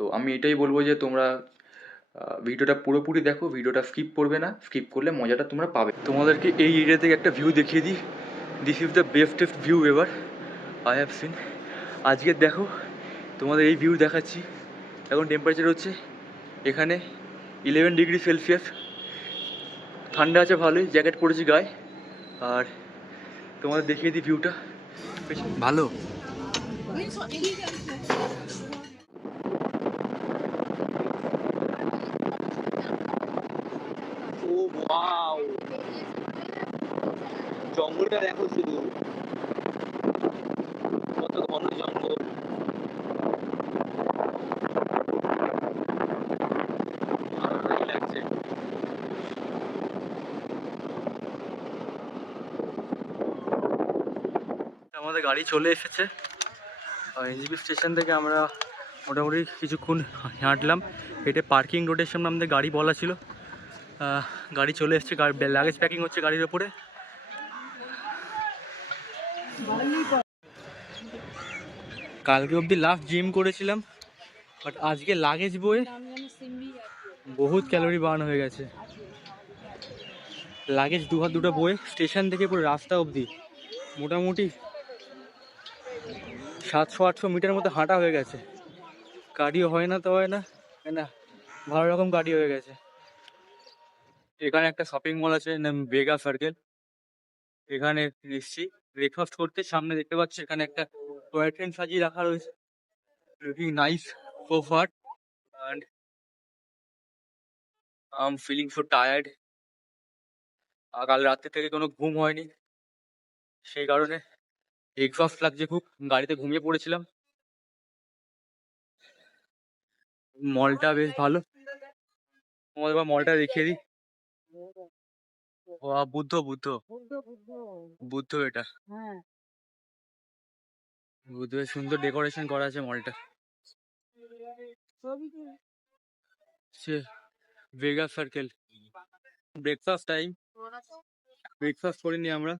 তো আমি এটাই বলবো যে তোমরা ভিডিওটা পুরোপুরি দেখো, ভিডিওটা স্কিপ করবে না, স্কিপ করলে মজাটা তোমরা পাবে। তোমাদেরকে এই এরিয়া থেকে একটা ভিউ দেখিয়ে দিই। This is the bestest view ever I have seen. আজকে দেখো তোমাদের এই ভিউ দেখাচ্ছি। এখন টেম্পারেচার হচ্ছে এখানে 11 ডিগ্রি সেলসিয়াস, ঠান্ডা আছে ভালোই, জ্যাকেট পরেছি গায়ে। আর তোমাদের দেখিয়ে দিই ভিউটা ভালো। ও ওয়াও, জঙ্গলটা দেখো শুধু, কত ঘন জঙ্গল। ভালোই লাগছে। আমাদের গাড়ি চলে এসেছে। এনজিপি স্টেশন থেকে আমরা মোটামুটি কিছুক্ষণ হাঁটলাম। এটা পার্কিং রোডের সামনে আমাদের গাড়ি বলা ছিল। গাড়ি চলে এসছে, লাগেজ প্যাকিং হচ্ছে গাড়ির ওপরে। কালকে অবধি লাস্ট জিম করেছিলাম, বাট আজকে লাগেজ বয়ে বহুত ক্যালোরি বার্ন হয়ে গেছে। লাগেজ দুটো বয়ে স্টেশন থেকে পুরো রাস্তা অবধি মোটামুটি 700-800 মিটার মতো হাঁটা হয়ে গেছে। কার্ডিও হয় না তো হয় না, না ভালো রকম কার্ডিও হয়ে গেছে। এখানে একটা শপিং মল আছে নাম ভেগা সার্কেল, এখানে এসছি ব্রেকফাস্ট করতে। সামনে দেখতে পাচ্ছি এখানে একটা টয় ট্রেন সাজিয়ে রাখা রয়েছে, looking nice so far, and I am feeling so tired. কাল রাত্রে থেকে কোনো ঘুম হয়নি, সেই কারণে এক্সস্ট লাগছে খুব। গাড়িতে ঘুমিয়ে পড়েছিলাম। মলটা বেশ ভালো, তোমাদের মলটা দেখিয়ে দিই। বুদ্ধ বুদ্ধ বুদ্ধ এটা বুদ্ধ, সুন্দর ডেকোরেশন করা আছে মলটা। সে Vega Circle. Breakfast time, breakfast করিনি আমরা।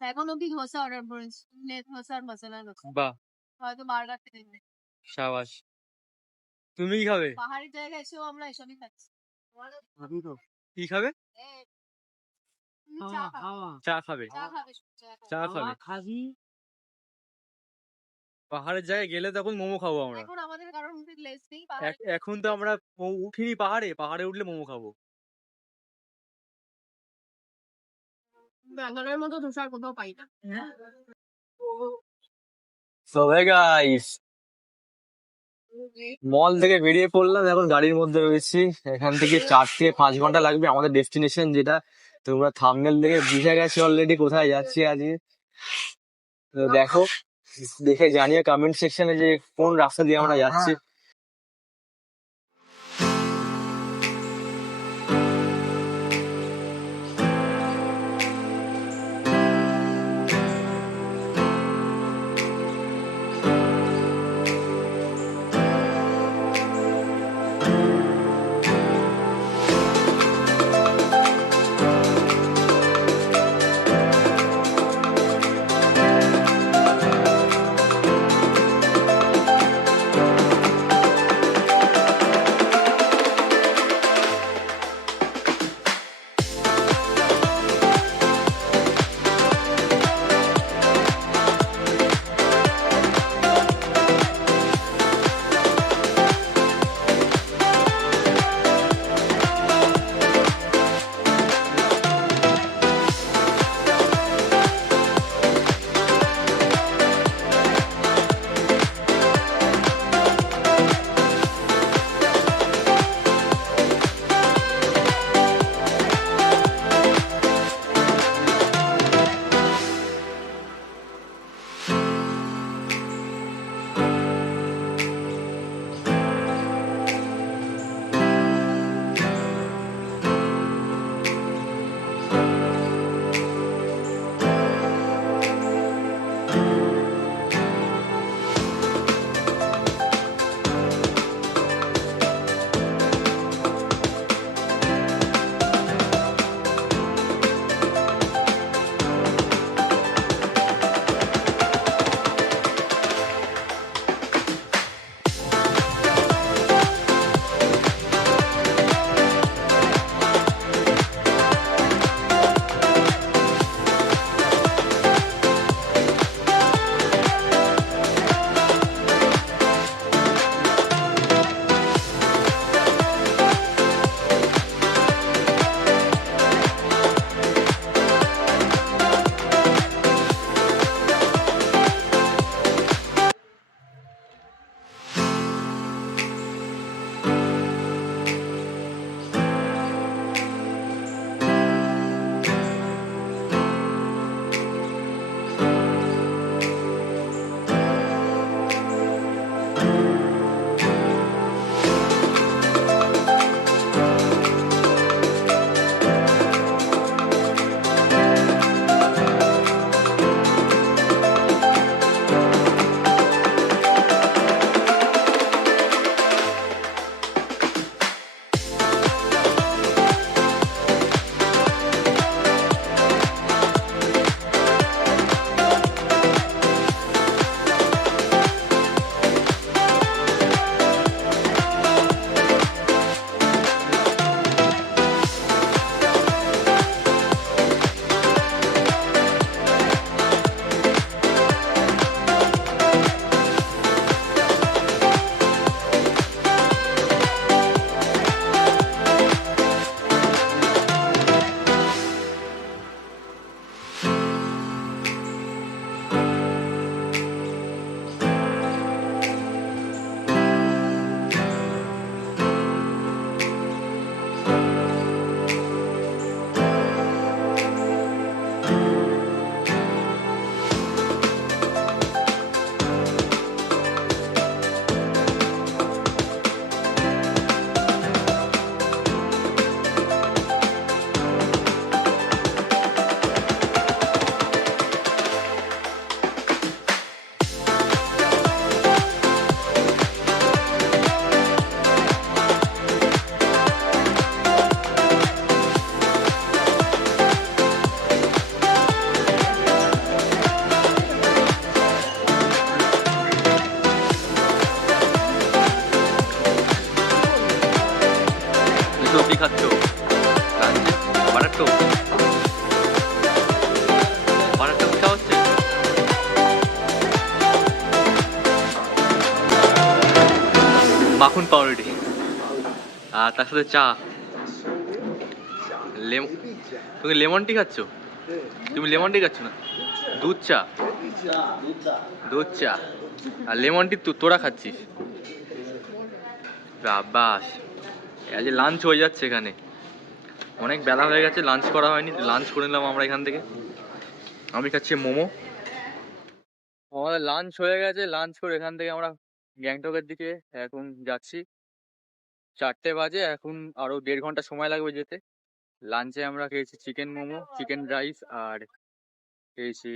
এখন অব্দি ধোসা অর্ডার করেছি, ধোসা আর মশলা ধোসা। বাহ, হয়তো বার্গার খেতে যাবে। শাবাশ। তুমি কি খাবে? পাহাড়ি জায়গায় এসেও আমরা এসবই খাচ্ছি। কি খাবে? চা খাবো। চা খাবে? চা খাবে, চা খাবে? খাবি? পাহাড়ের জায়গায় গেলে তখন মোমো খাবো আমরা। এখন আমাদের কারোর মুখে লেস নেই। এখন তো আমরা উঠিনি পাহাড়ে, পাহাড়ে উঠলে মোমো খাবো। ব্যাঙ্গালোরের মতো ধোসা আর কোথাও পাই না। সো হে গাইস, মল থেকে বেরিয়ে পড়লাম, এখন গাড়ির মধ্যে রয়েছি। এখান থেকে 4 থেকে 5 ঘন্টা লাগবে আমাদের ডেস্টিনেশন, যেটা তোমরা থাম্বনেল থেকে বুঝে গেছো অলরেডি কোথায় যাচ্ছি আজকে। তো দেখো, দেখে জানিও কমেন্ট সেকশনে যে কোন রাস্তা দিয়ে আমরা যাচ্ছি। সবজি খাচ্ছ লাঞ্চে? বাটার টোস্ট, বাটার টোস্ট খাওয়া হচ্ছে। মাখন পাউরুটি আর তার সাথে চা। তুমি লেমন টি খাচ্ছ? তুমি লেমন টি খাচ্ছ না? দুধ চা, দুধ চা আর লেমন টি তোরা খাচ্ছিস। বাস আজ লাঞ্চ হয়ে যাচ্ছে এখানে, অনেক বেলা হয়ে গেছে, লাঞ্চ করা হয়নি, লাঞ্চ করে নিলাম আমরা এখান থেকে। আমি খাচ্ছি মোমো। আমাদের লাঞ্চ হয়ে গেছে, লাঞ্চ করে এখান থেকে আমরা গ্যাংটকের দিকে এখন যাচ্ছি। 4টে বাজে, এখন আরও 1.5 ঘন্টা সময় লাগবে যেতে। লাঞ্চে আমরা খেয়েছি চিকেন মোমো, চিকেন রাইস আর খেয়েছি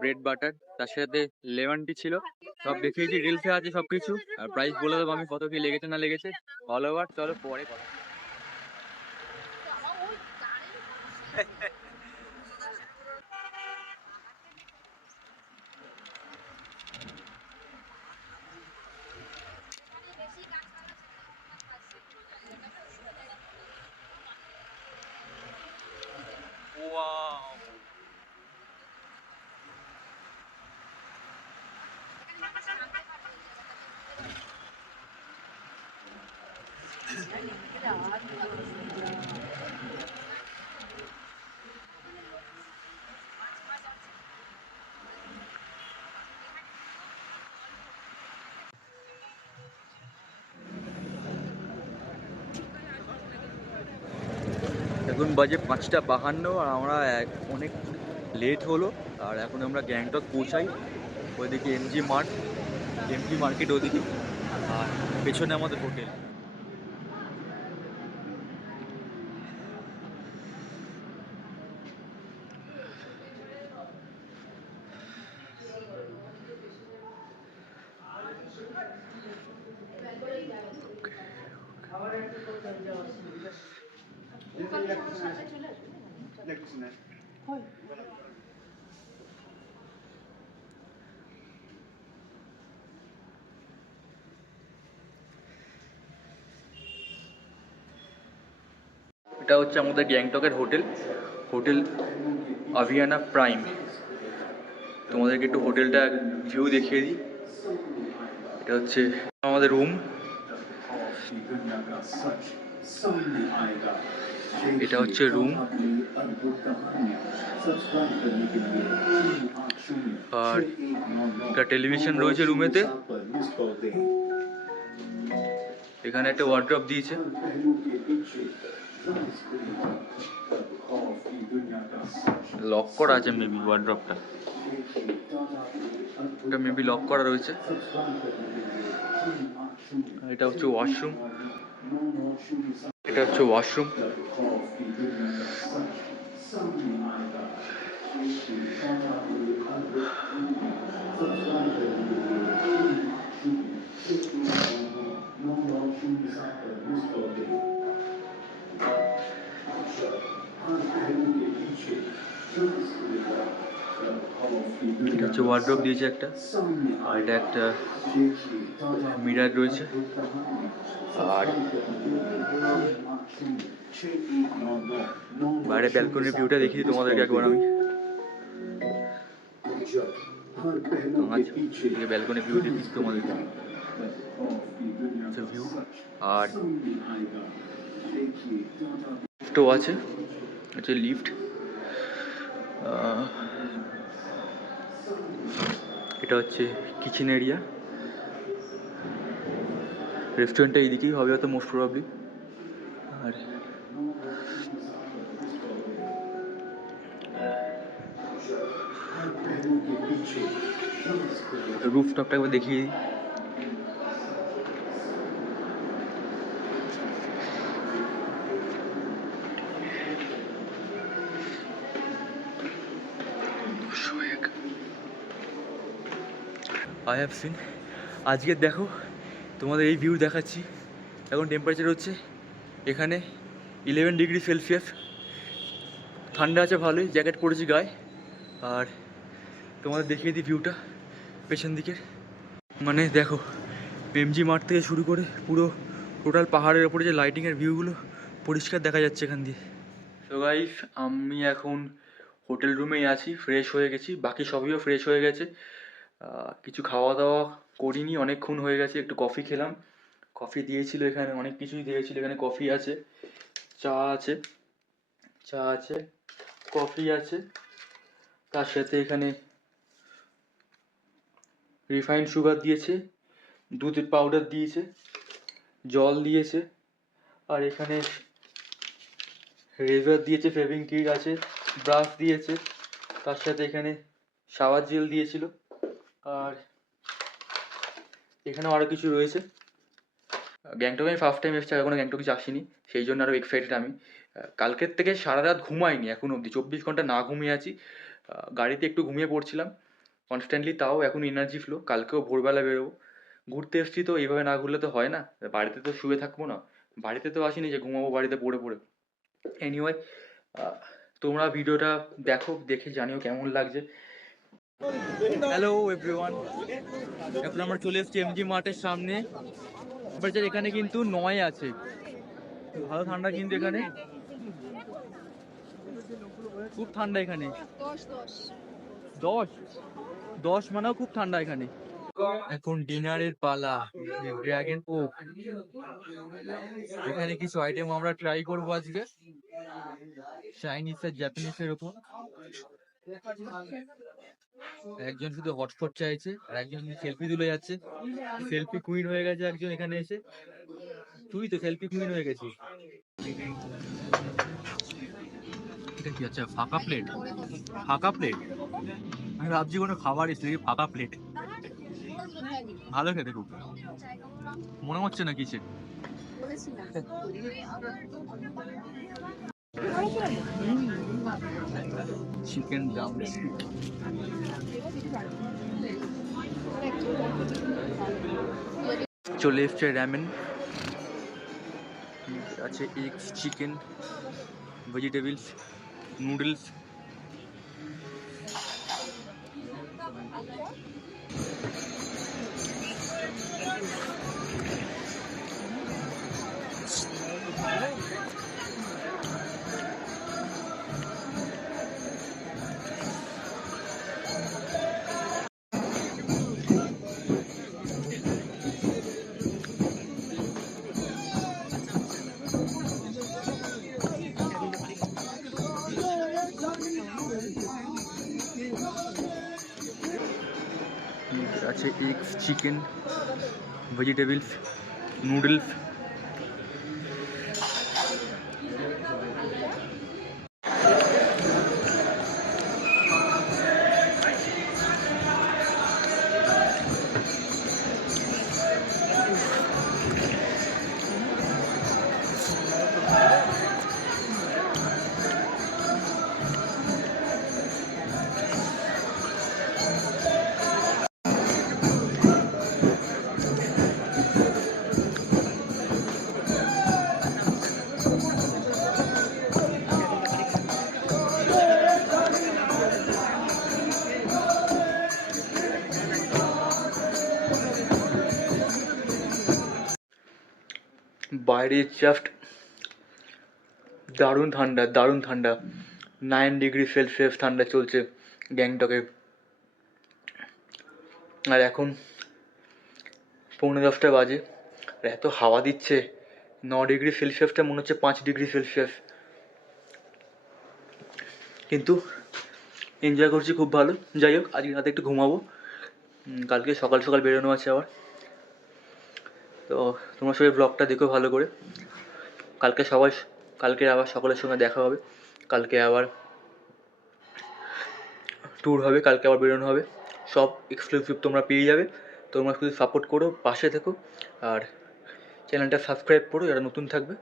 ব্রেড বাটার, তার সাথে লেমন টি ছিল। সব দেখিয়েছি, রিলসে আছে সব কিছু। আর প্রাইস বলে দেবো আমি কত কি লেগেছে না লেগেছে। অল ওভার চলো পরে কথা। এখন বাজে 5:52 আর আমরা অনেক লেট হলো। আর এখন আমরা গ্যাংটক পৌঁছাই। ওইদিকে এমজি মার্কেট ওদিকে, আর পেছনে আমাদের হোটেল। এটা হচ্ছে আমাদের গ্যাংটকের হোটেল আভিয়ানা প্রাইম। তোমাদেরকে একটু হোটেলটা ভিউ দেখিয়ে দিই। এটা হচ্ছে আমাদের রুম, এটা হচ্ছে রুম। আর একটা টেলিভিশন রয়েছে রুমেতে। এখানে একটা ওয়ার্ড্রপ দিয়েছে। লক করা আছে মেবি ওয়ার্ড্রপটা, ওটা মেবি লক করা রয়েছে। এটা হচ্ছে ওয়াশরুম, এটা হচ্ছে ওয়াশরুম। এটা হচ্ছে ওয়ার্ড্রপ দিয়েছে একটা, আর এটা একটা মিরার রয়েছে। আর বাইরে ব্যালকনির ভিউটা দেখিয়ে দিই তোমাদেরকে একবার আমি। ব্যালকনির ভিউ দেখিয়েছি তোমাদেরকে, ভিউ। আর লিফটও আছে, হচ্ছে লিফট। এটা হচ্ছে কিচেন এরিয়া। রেস্টুরেন্টটা এইদিকেই হবে হয়তো মোস্ট প্রবাবলি। আর রুফটপটা একবার দেখিয়ে দিই। I have seen. আজকে দেখো তোমাদের এই ভিউ দেখাচ্ছি। এখন টেম্পারেচার হচ্ছে এখানে 11 ডিগ্রি সেলসিয়াস। ঠান্ডা আছে ভালোই, জ্যাকেট পরেছি গায়ে। আর তোমাদের দেখিয়ে দিই ভিউটা পেছন দিকের। মানে দেখো এমজি মার্ট থেকে শুরু করে পুরো টোটাল পাহাড়ের ওপরে যে লাইটিংয়ের ভিউগুলো পরিষ্কার দেখা যাচ্ছে এখান দিয়ে। তো গাইস, আমি এখন হোটেল রুমেই আছি, ফ্রেশ হয়ে গেছি, বাকি সবইও ফ্রেশ হয়ে গেছে। কিছু খাওয়া দাওয়া করিনি, অনেকক্ষণ হয়ে গেছে। একটু কফি খেলাম, কফি দিয়েছিল এখানে, অনেক কিছুই দিয়েছিল এখানে। কফি আছে, চা আছে, চা আছে, কফি আছে, তার সাথে এখানে রিফাইন্ড সুগার দিয়েছে, দুধের পাউডার দিয়েছে, জল দিয়েছে, আর এখানে রেজার দিয়েছে, ফেভিং কিট আছে, ব্রাশ দিয়েছে, তার সাথে এখানে শাওয়ার জেল দিয়েছিল, আর এখানেও আরও কিছু রয়েছে। গ্যাংটকে আমি ফার্স্ট টাইম এসেছি, এখনো গ্যাংটক কিছু আসিনি, সেই জন্য আরও এক্সাইটেড আমি। কালকের থেকে সারা রাত ঘুমাইনি এখন অবধি, 24 ঘন্টা না ঘুমিয়ে আছি। গাড়িতে একটু ঘুমিয়ে পড়ছিলাম কনস্ট্যান্টলি, তাও এখন এনার্জি ফ্লো। কালকেও ভোরবেলা বেরোবো। ঘুরতে এসেছি তো, এইভাবে না ঘুরলে তো হয় না। বাড়িতে তো শুয়ে থাকবো না, বাড়িতে তো আসিনি যে ঘুমাবো বাড়িতে পড়ে পড়ে। এনিওয়ে, তোমরা ভিডিওটা দেখো, দেখে জানিও কেমন লাগছে। হ্যালো এভরিওয়ান, এখন আমরা চলে এসেছি এমজি মার্টের সামনে। টেম্পারেচার এখানে কিন্তু 9 আছে, ভালো ঠান্ডা কিন্তু এখানে, খুব ঠান্ডা এখানে। 10 10 মানেও খুব ঠান্ডা এখানে। এখন ডিনারের পালা, ড্রাগন পোক। এখানে কিছু আইটেম আমরা ট্রাই করবো আজকে, চাইনিজ আর জাপানিজের উপর। একজন শুধু হটস্পট চাইছে, আর একজন সেলফি তুলে যাচ্ছে। সেলফি কুইন হয়ে গেছে একজন এখানে এসে। তুই তো সেলফি কুইন হয়ে গেছিস। এটা কি? আচ্ছা, ফাঁকা প্লেট, ফাঁকা প্লেট। আমি ভাবছি কোনো খাবার এসে, ফাঁকা প্লেট। ভালো খেতে খুব, মনে হচ্ছে না কিছু। চিকেন ড্রামস্টিক, চলে এসছে র্যামেন, আছে এগস, চিকেন, ভেজিটেবলস, নুডলস। আছে এগস, চিকেন, ভেজিটেবলস, নুডলস। বাইরে জাস্ট দারুণ ঠান্ডা, দারুণ ঠান্ডা। 9 ডিগ্রি সেলসিয়াস ঠান্ডা চলছে গ্যাংটকে। আর এখন 9:45 বাজে, আর এত হাওয়া দিচ্ছে। 9 ডিগ্রি সেলসিয়াসটা মনে হচ্ছে 5 ডিগ্রি সেলসিয়াস। কিন্তু এনজয় করছি খুব ভালো। যাই হোক, আজকে রাতে একটু ঘুমাবো, কালকে সকাল সকাল বেরোনো আছে আবার। তো তোমার সবাই ব্লগটা দেখো ভালো করে। কালকে আবার সকলের সঙ্গে দেখা হবে। কালকে আবার ট্যুর হবে, কালকে আবার বেরোনো হবে। সব এক্সক্লুসিভ তোমরা পেয়ে যাবে। তোমরা শুধু সাপোর্ট করো, পাশে থেকো, আর চ্যানেলটা সাবস্ক্রাইব করো যারা নতুন থাকবে,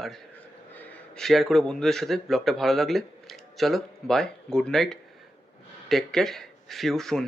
আর শেয়ার করো বন্ধুদের সাথে ব্লগটা ভালো লাগলে। চলো, bye, good night, take care, see you soon.